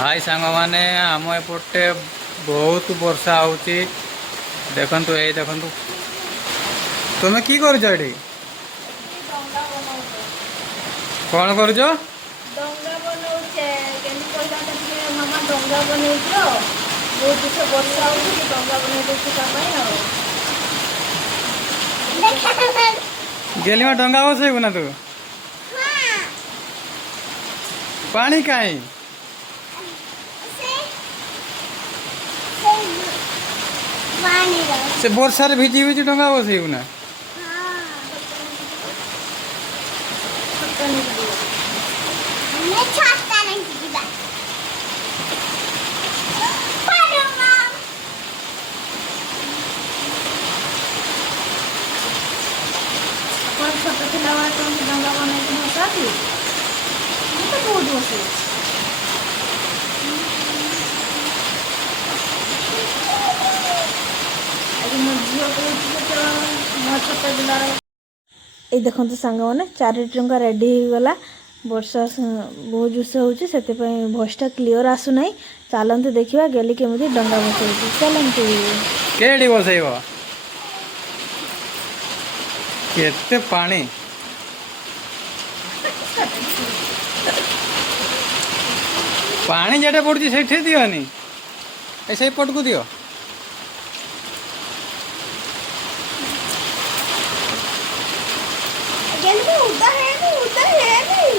हाय सांग मैंने आम एपटे बहुत वर्षा होची देखंतु ए देखंतु तुम की करूछ एठी डंगा बनाउछे कौन करूछ डंगा बनाउछे केनी कहला कि मामा डंगा बनैछो बहुत दिस वर्षा होची कि डंगा बनै देछि का पय गेली में डंगा बसैबु ना तू पानी काई से वर्षा रे भिजी भिजी डंगा बसैबु ना छोट थिला डंगा बनाई भसाती तो बहुत बसे ये देखो सांग मैंने 4 टंका रेडी हो गला वर्षा बहुत जोश हो भॉइसटा क्लीयर आसुना चलते देखा गेली केमी डंगा बसई चलते केडी बसैब केते पानी पानी जेटे पड़ुची सेठी दियोनी ऐसे पट को दियो उदा है